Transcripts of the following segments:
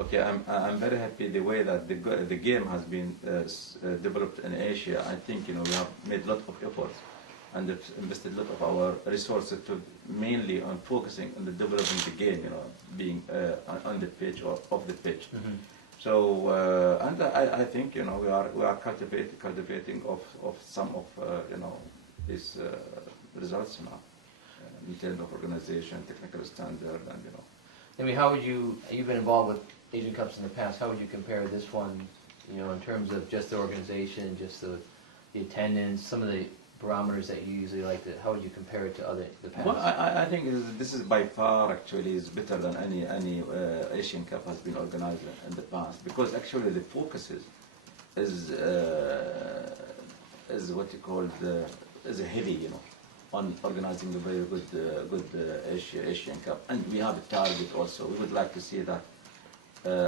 Okay, I'm very happy the way that the game has been developed in Asia. I think we have made a lot of efforts and have invested a lot of our resources to mainly on focusing on the developing the game, being on the pitch or off the pitch. Mm-hmm. So and I think we are cultivating of some of these results now in terms of organization, technical standard, and I mean, how would you've been involved with Asian Cups in the past, how would you compare this one, in terms of just the organization, just the attendance, some of the barometers that you usually like to, how would you compare it to the past? Well, I think this is by far actually is better than any Asian Cup has been organized in the past, because actually the focus is what you call is heavy, on organizing a very good Asian Cup, and we have a target also. We would like to see that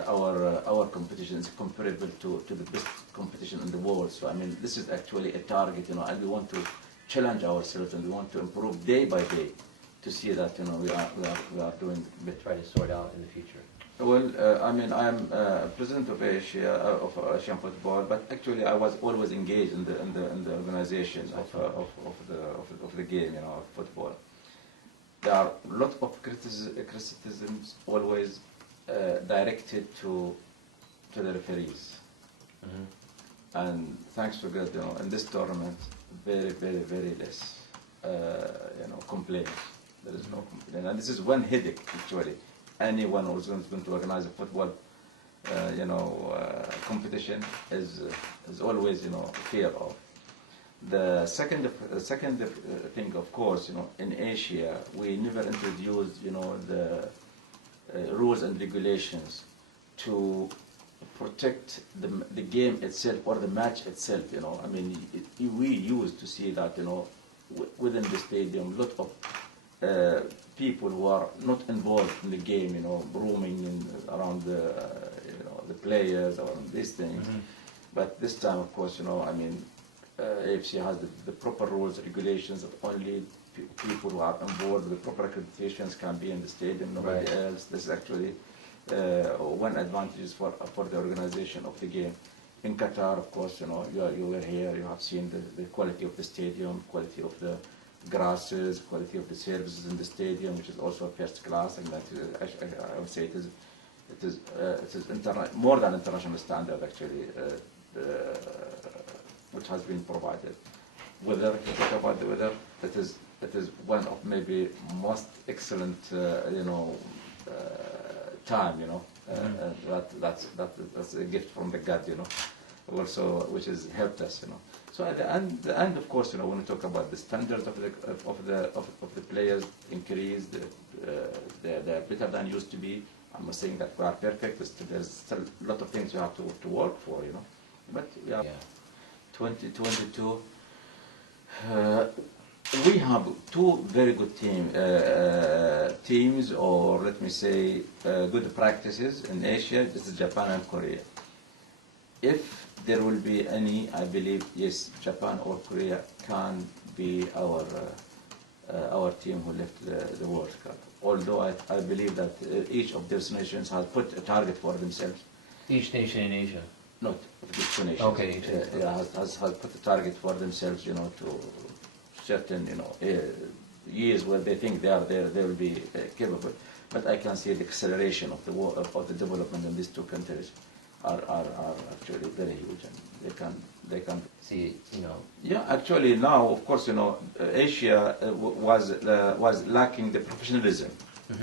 our competition is comparable to the best competition in the world. So I mean, this is actually a target, and we want to challenge ourselves, and we want to improve day by day to see that we are doing better. Try to sort out in the future. Well, I mean, I am president of Asia of Asian football, but actually I was always engaged in the organization of the game, of football. There are a lot of criticisms always directed to the referees, and thanks to God, in this tournament, very less, complaints. There is no complaint, and this is one headache actually. Anyone who's going to organize a football, competition is always, fear of. The second thing, of course, in Asia, we never introduced, the rules and regulations to protect the game itself or the match itself. I mean, we used to see that, within the stadium, a lot of people who are not involved in the game, roaming around the players or these things. Mm-hmm. But this time, of course, I mean, AFC has the proper rules, regulations of only people who are involved with proper accreditations can be in the stadium, nobody else. This is actually one advantage for the organization of the game. In Qatar, of course, you were here, you have seen the quality of the stadium, quality of the grasses, quality of the services in the stadium, which is also first class, and that I would say it is more than international standard actually, which has been provided. Weather, if you talk about the weather, it is one of maybe most excellent time, that's a gift from the God, also, which has helped us, So at the end, of course, when we talk about the standards of the players increased, they're better than used to be. I'm not saying that we are perfect. There's still a lot of things we have to work for, But we are 2022. We have two very good teams, or let me say, good practices in Asia. This is Japan and Korea. If there will be any, I believe, yes, Japan or Korea can be our team who left the World Cup. Although I believe that each of these nations has put a target for themselves. Each nation in Asia? Not of these two nations. Okay. Has put a target for themselves, to certain, years where they think they will be capable. But I can see the acceleration of the development in these two countries are actually very huge, and they can see, Yeah, actually now, of course, Asia was lacking the professionalism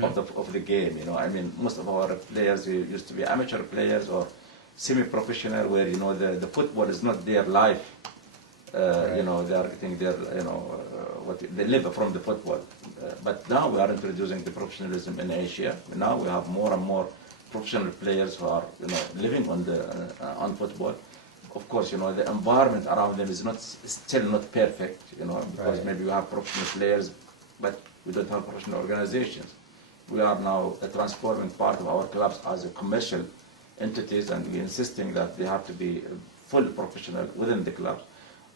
of the game. I mean, most of our players used to be amateur players or semi-professional, where the football is not their life. They are getting their what they live from the football. But now we are introducing the professionalism in Asia. Now we have more and more professional players who are living on football. Of course, the environment around them is still not perfect, because maybe we have professional players, but we don't have professional organizations. We are now transforming part of our clubs as a commercial entities, and we're insisting that they have to be full professional within the clubs.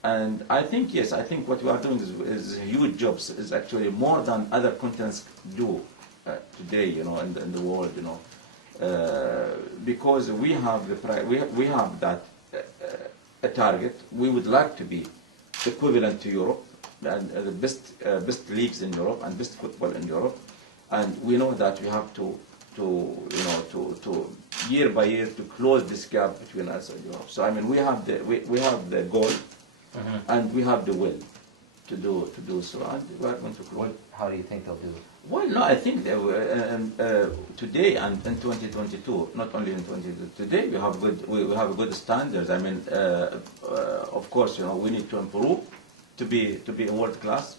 And I think, yes, what we are doing is huge jobs. Is actually more than other continents do today, in the world, because we have we have that a target. We would like to be equivalent to Europe and the best leagues in Europe and best football in Europe, and we know that we have to year by year to close this gap between us and Europe. So I mean, we have the goal, and we have the will to do so, and we are going to close. How do you think they'll do? Well, no, I think that today and in 2022, not only in 2022, today we have good standards. I mean, of course, we need to improve to be a world class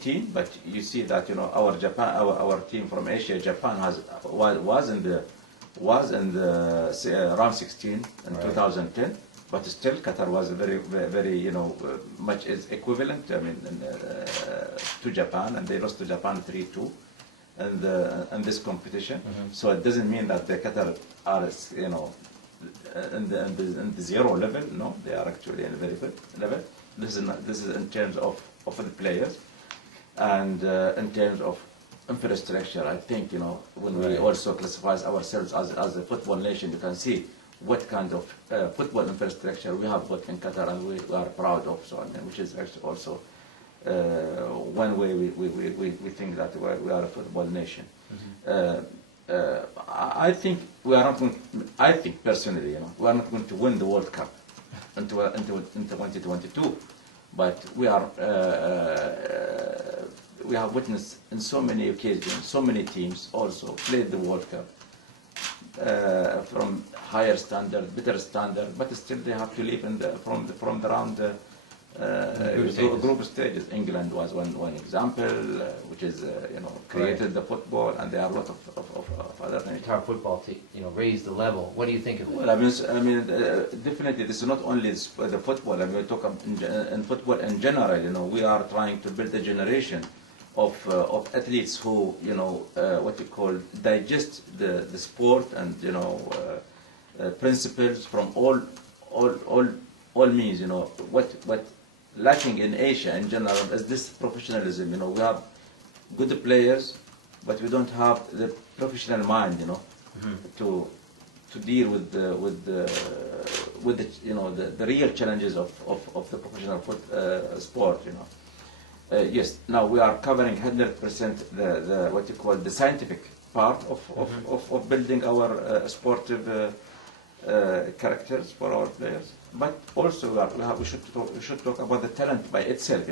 team. But you see that our team from Asia, Japan was in the round 16 in 2010. But still, Qatar was very much is equivalent. I mean, to Japan, and they lost to Japan 3-2, in this competition. So it doesn't mean that the Qatar are in the zero level. No, they are actually in a very good level. This is in terms of the players, and in terms of infrastructure. I think when we also classify ourselves as a football nation, you can see what kind of football infrastructure we have got in Qatar, and we are proud of. So, which is actually also one way we think that we are a football nation. I think we are not going. I think personally, we are not going to win the World Cup into 2022, but we are. We have witnessed in so many occasions, so many teams also played the World Cup. From higher standard, better standard, but still they have to leave from the round group stages. England was one example, which is created the football, and there are a lot of other things. Qatar football team, raised the level. What do you think of it? Well, I mean, definitely this is not only the football. I mean, we talk in football in general. We are trying to build a generation of athletes who what you call digest the sport and principles from all means. What lacking in Asia in general is this professionalism. We have good players, but we don't have the professional mind. To deal with the real challenges of the professional sport. Yes, now we are covering 100% the what you call the scientific part of building our sportive characters for our players, but also we should talk about the talent by itself.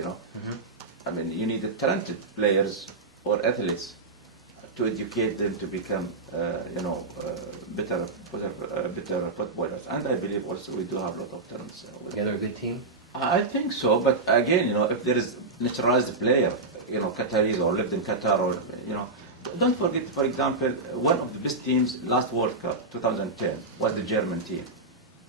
I mean, you need the talented players or athletes to educate them to become better footballers, and I believe also we do have a lot of talents. Together a good team. I think so, but again, if there is naturalized player, Qataris or lived in Qatar, or don't forget, for example, one of the best teams last World Cup 2010 was the German team.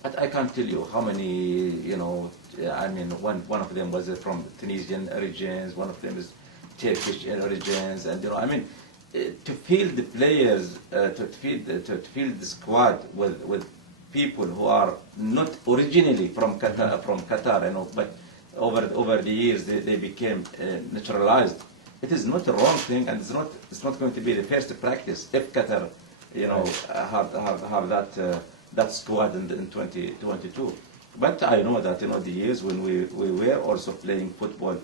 But I can't tell you how many, I mean, one of them was from Tunisian origins, one of them is Turkish origins, and I mean, to field the players, to field the squad with people who are not originally from Qatar, but over the years they became naturalized. It is not a wrong thing, and it's not going to be the first practice if Qatar, have that squad in 2022. But I know that the years when we were also playing football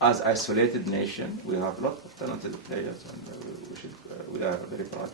as isolated nation, we have a lot of talented players, and we are very proud.